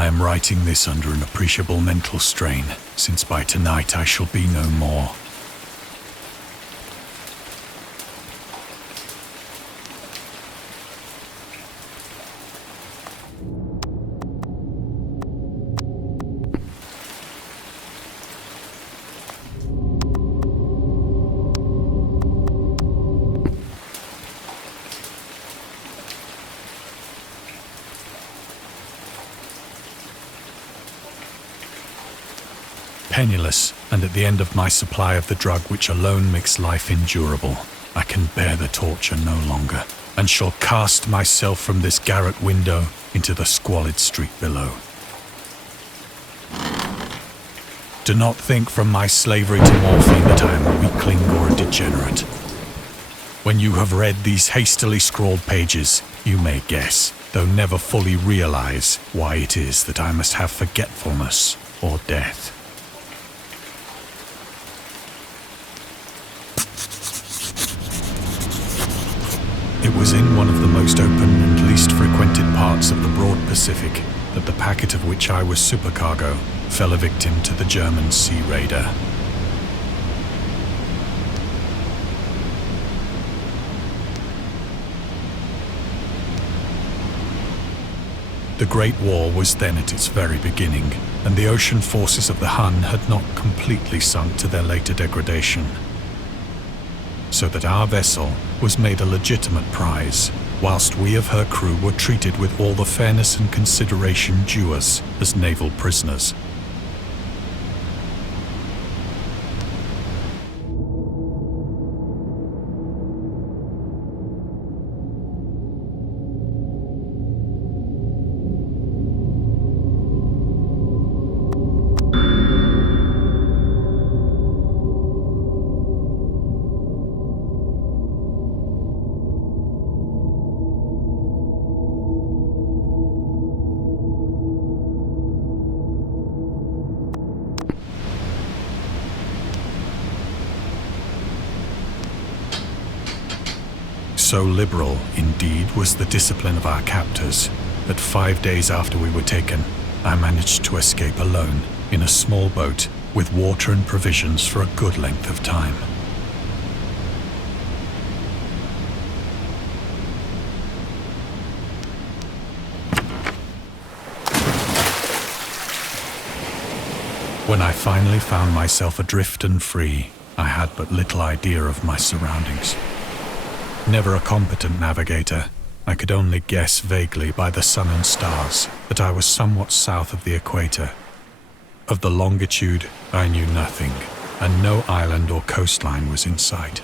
I am writing this under an appreciable mental strain, since by tonight I shall be no more. Penniless, and at the end of my supply of the drug which alone makes life endurable, I can bear the torture no longer, and shall cast myself from this garret window into the squalid street below. Do not think from my slavery to morphine that I am a weakling or a degenerate. When you have read these hastily scrawled pages, you may guess, though never fully realize, why it is that I must have forgetfulness or death. It was in one of the most open and least frequented parts of the broad Pacific that the packet of which I was supercargo fell a victim to the German sea raider. The Great War was then at its very beginning, and the ocean forces of the Hun had not completely sunk to their later degradation, so that our vessel was made a legitimate prize, whilst we of her crew were treated with all the fairness and consideration due us as naval prisoners. So liberal, indeed, was the discipline of our captors, that 5 days after we were taken, I managed to escape alone in a small boat with water and provisions for a good length of time. When I finally found myself adrift and free, I had but little idea of my surroundings. Never a competent navigator, I could only guess vaguely by the sun and stars that I was somewhat south of the equator. Of the longitude, I knew nothing, and no island or coastline was in sight.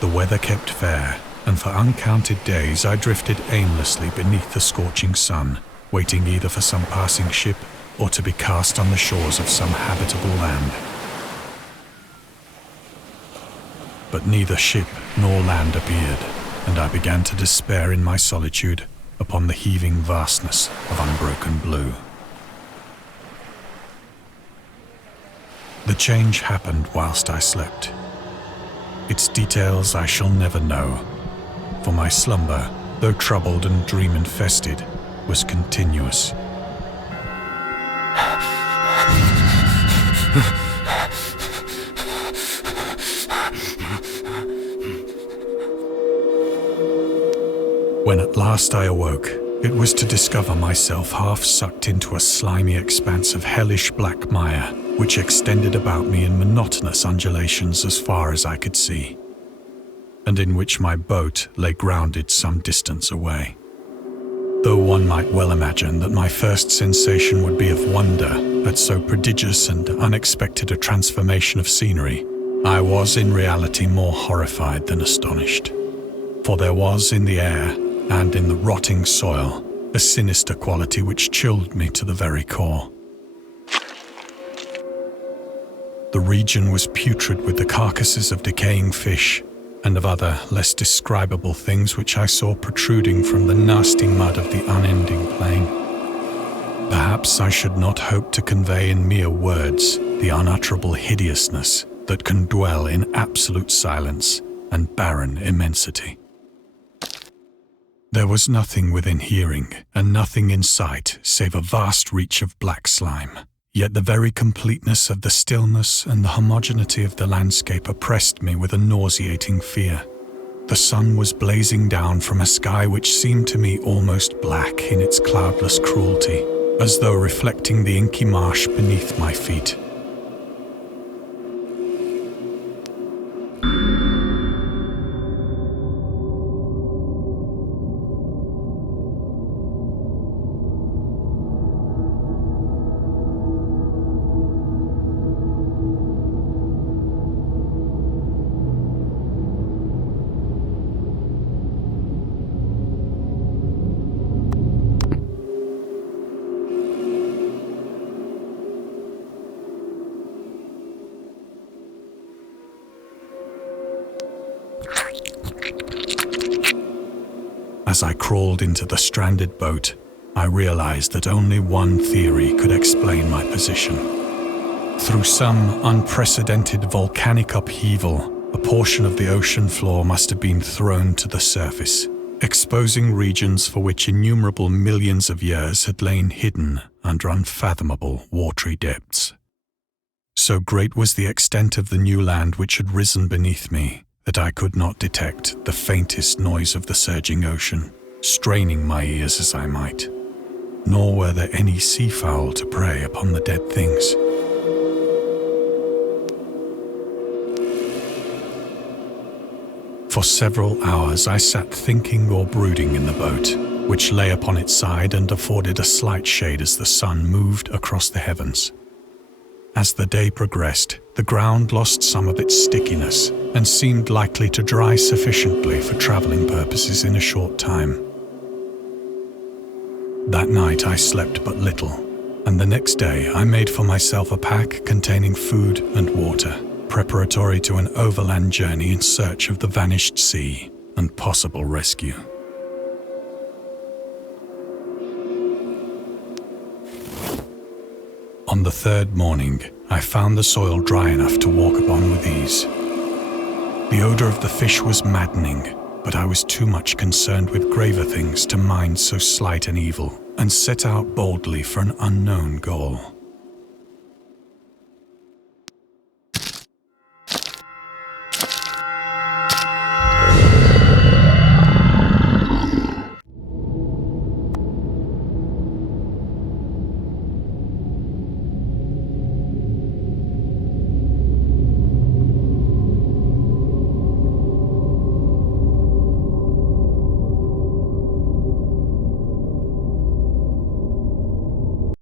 The weather kept fair, and for uncounted days I drifted aimlessly beneath the scorching sun, waiting either for some passing ship or to be cast on the shores of some habitable land. But neither ship nor land appeared, and I began to despair in my solitude upon the heaving vastness of unbroken blue. The change happened whilst I slept. Its details I shall never know, for my slumber, though troubled and dream-infested, was continuous. When at last I awoke, it was to discover myself half sucked into a slimy expanse of hellish black mire, which extended about me in monotonous undulations as far as I could see, and in which my boat lay grounded some distance away. Though one might well imagine that my first sensation would be of wonder at so prodigious and unexpected a transformation of scenery, I was in reality more horrified than astonished, for there was in the air and in the rotting soil, a sinister quality which chilled me to the very core. The region was putrid with the carcasses of decaying fish and of other, less describable things which I saw protruding from the nasty mud of the unending plain. Perhaps I should not hope to convey in mere words the unutterable hideousness that can dwell in absolute silence and barren immensity. There was nothing within hearing and nothing in sight save a vast reach of black slime. Yet the very completeness of the stillness and the homogeneity of the landscape oppressed me with a nauseating fear. The sun was blazing down from a sky which seemed to me almost black in its cloudless cruelty, as though reflecting the inky marsh beneath my feet. As I crawled into the stranded boat, I realized that only one theory could explain my position. Through some unprecedented volcanic upheaval, a portion of the ocean floor must have been thrown to the surface, exposing regions for which innumerable millions of years had lain hidden under unfathomable watery depths. So great was the extent of the new land which had risen beneath me, that I could not detect the faintest noise of the surging ocean, straining my ears as I might. Nor were there any seafowl to prey upon the dead things. For several hours I sat thinking or brooding in the boat, which lay upon its side and afforded a slight shade as the sun moved across the heavens. As the day progressed, the ground lost some of its stickiness and seemed likely to dry sufficiently for traveling purposes in a short time. That night I slept but little, and the next day I made for myself a pack containing food and water, preparatory to an overland journey in search of the vanished sea and possible rescue. On the third morning, I found the soil dry enough to walk upon with ease. The odor of the fish was maddening, but I was too much concerned with graver things to mind so slight an evil, and set out boldly for an unknown goal.